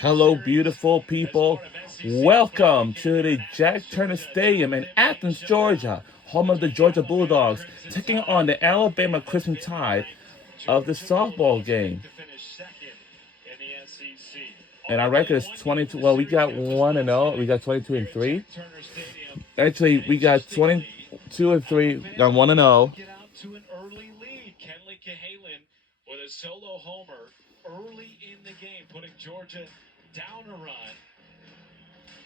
Hello, beautiful people. Welcome to the Jack Turner Stadium in Athens, Georgia, home of the Georgia Bulldogs, taking on the Alabama Crimson Tide of the softball game. And our record is 22. Well, we got 1 and 0. We got 22 and 3. Actually, we got 22 and 3. Got 1 and 0. With a solo homer early in the game, putting Georgia down a run.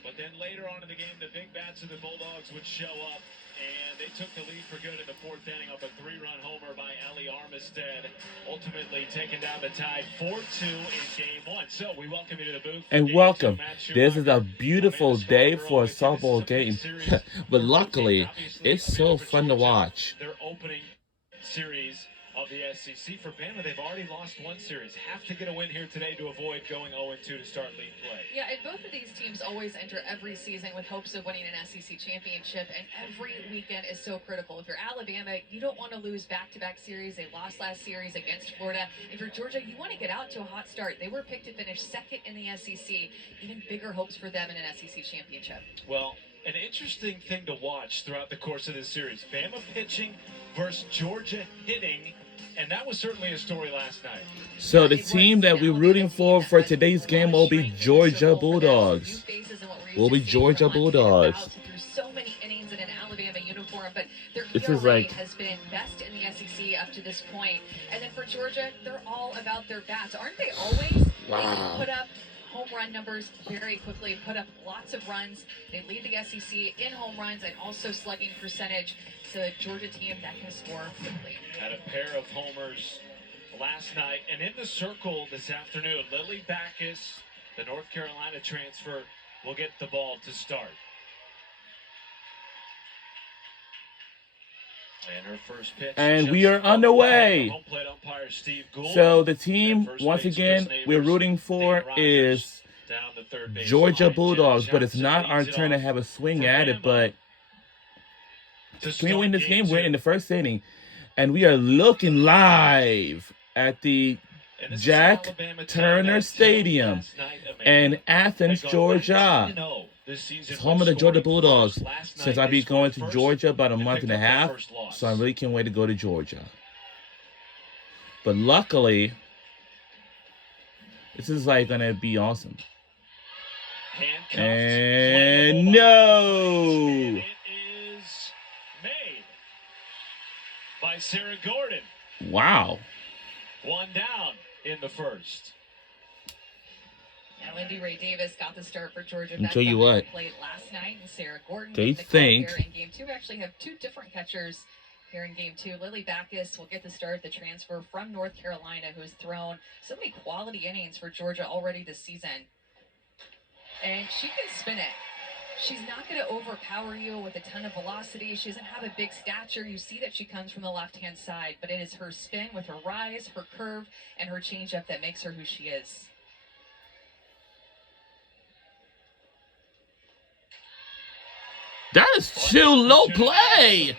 But then later on in the game, the big bats of the Bulldogs would show up, and they took the lead for good in the fourth inning off a 3-run homer by Ellie Armistead, ultimately taking down the Tide 4-2 in Game 1. So we welcome you to the booth. And welcome. This is a beautiful day for a softball game. But luckily, it's so fun to watch. Their opening series of the SEC. For Bama, they've already lost one series. Have to get a win here today to avoid going 0-2 to start league play. Yeah, and both of these teams always enter every season with hopes of winning an SEC championship, and every weekend is so critical. If you're Alabama, you don't want to lose back-to-back series. They lost last series against Florida. If you're Georgia, you want to get out to a hot start. They were picked to finish second in the SEC. Even bigger hopes for them in an SEC championship. Well, an interesting thing to watch throughout the course of this series. Bama pitching versus Georgia hitting. And that was certainly a story last night. So the team that we're rooting for today's game will be Georgia Bulldogs. Will be Georgia Bulldogs. So many innings in an Alabama uniform, but their ERA has been best in the SEC up to this point. And then for Georgia, they're all about their bats, aren't they? Always. Wow. They can put up home run numbers very quickly, put up lots of runs. They lead the SEC in home runs and also slugging percentage. So a Georgia team that can score quickly. Had a pair of homers last night, and in the circle this afternoon, Lily Backus, the North Carolina transfer, will get the ball to start. And her first pitch. And we are underway. So the team, once again, we're rooting for is Georgia Bulldogs, but it's not our turn to have a swing at it, but can we win this game? We're in the first inning, and we are looking live at the Jack Turner Stadium in Athens, Georgia. It's home of the Georgia Bulldogs. Since I'll be going to Georgia about a month and a half, so I really can't wait to go to Georgia. But luckily, this is like gonna be awesome. And no! By Sarah Gordon. Wow. One down in the first. Yeah, Lindy Ray Davis got the start for Georgia. I'll tell you what. Played last night, and Sarah Gordon. They think in Game 2. We actually have two different catchers here in Game 2. Lily Backus will get the start, the transfer from North Carolina, who has thrown so many quality innings for Georgia already this season. And she can spin it. She's not going to overpower you with a ton of velocity. She doesn't have a big stature. You see that she comes from the left-hand side, but it is her spin with her rise, her curve, and her changeup that makes her who she is. That is too low play.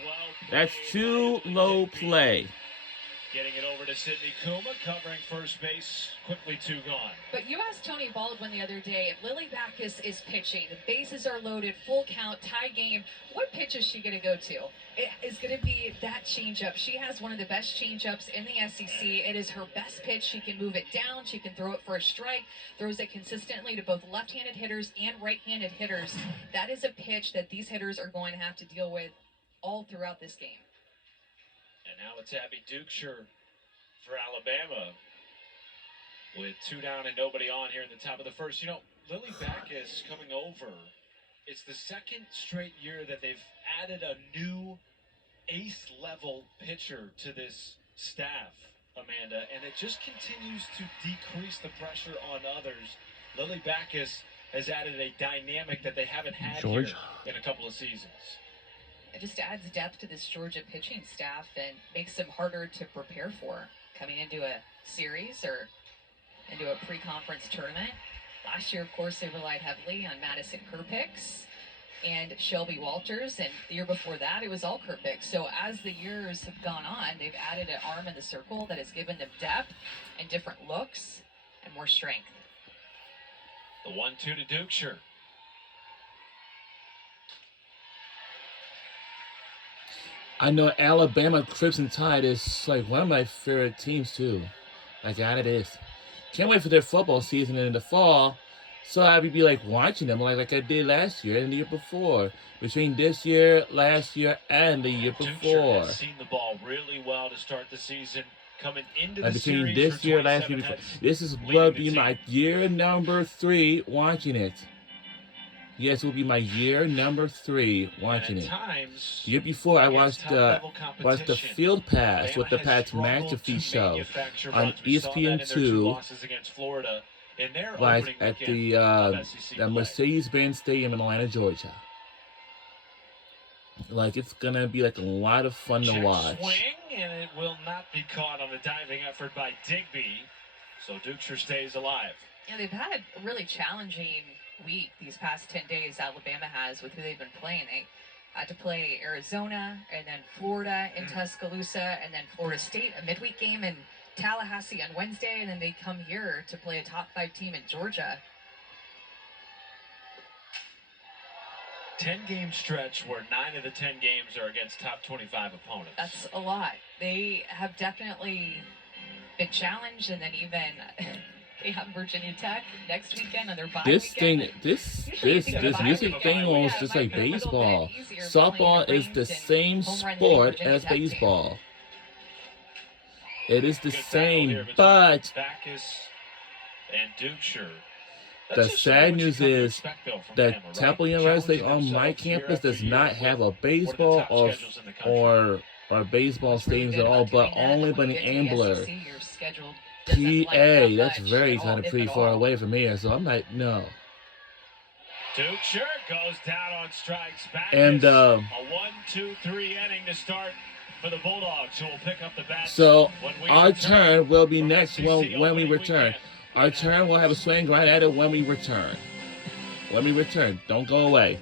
That's too low play. Getting it over to Sydney Kuma, covering first base, quickly 2 gone. But you asked Tony Baldwin the other day, if Lily Backus is pitching, the bases are loaded, full count, tie game, what pitch is she going to go to? It is going to be that changeup. She has one of the best changeups in the SEC. It is her best pitch. She can move it down. She can throw it for a strike, throws it consistently to both left-handed hitters and right-handed hitters. That is a pitch that these hitters are going to have to deal with all throughout this game. And now it's Abby Dukeshire for Alabama with 2 down and nobody on here in the top of the first. You know, Lily Backus coming over. It's the second straight year that they've added a new ace-level pitcher to this staff, Amanda, and it just continues to decrease the pressure on others. Lily Backus has added a dynamic that they haven't had here in a couple of seasons. It just adds depth to this Georgia pitching staff and makes them harder to prepare for coming into a series or into a pre-conference tournament. Last year, of course, they relied heavily on Madison Kerpix and Shelby Walters, and the year before that, it was all Kerpix. So as the years have gone on, they've added an arm in the circle that has given them depth and different looks and more strength. The 1-2 to Dukeshire. I know Alabama Crimson Tide is like one of my favorite teams too. I got it is. Can't wait for their football season in the fall. So I would be like watching them like I did last year and the year before. Between this year, last year, and the year Dukeshire before. has seen the ball really well to start the season. Coming into the Between series this for year, last year, 27 before. heads This is leading will the be team. my year number 3 watching it. Yes, it will be my year number 3 watching And it. at times, The year before, I against watched top-level the competition, Field Pass with Bama the has Pat's struggled to McAfee show manufacture on runs. We saw that in their 2 ESPN2, losses against Florida in their like opening at weekend of SEC the play. Mercedes-Benz Stadium in Atlanta, Georgia. Like it's gonna be like a lot of fun to Check watch. swing, and it will not be caught on the diving effort by Digby. So Dukeshire stays alive. Yeah, they've had a really challenging week these past 10 days. Alabama has with who they've been playing. They had to play Arizona and then Florida in Tuscaloosa and then Florida State, a midweek game in Tallahassee on Wednesday, and then they come here to play a top 5 team in Georgia. 10-game stretch where 9 of the 10 games are against top 25 opponents. That's a lot. They have definitely been challenged, and then even they have Virginia Tech next weekend on their bye weekend. This Usually music thing almost just like baseball. Softball is the same sport as baseball. It is the Good battle same, here between but Backus and Dukeshire. the That's just sad what you news come to is expect, though, from that Bama, right? Temple University Challenging on my themselves year campus after does year not with have a one of the baseball top or schedules in the country. baseball It's really stadiums good at all, about but doing that, only and when by you the get to the Ambler. SEC, your schedule doesn't lighten up PA, that's much very at all, kind of if pretty at far all. away from here, so I'm like, no. Dukeshire goes down on strikes. And Backus, a 1-2-3 inning to start for the Bulldogs, who will pick up the bat. So when we our return turn will be from next SEC when we opening return. weekend. Our turn will have a swing right at it when we return. When we return, don't go away.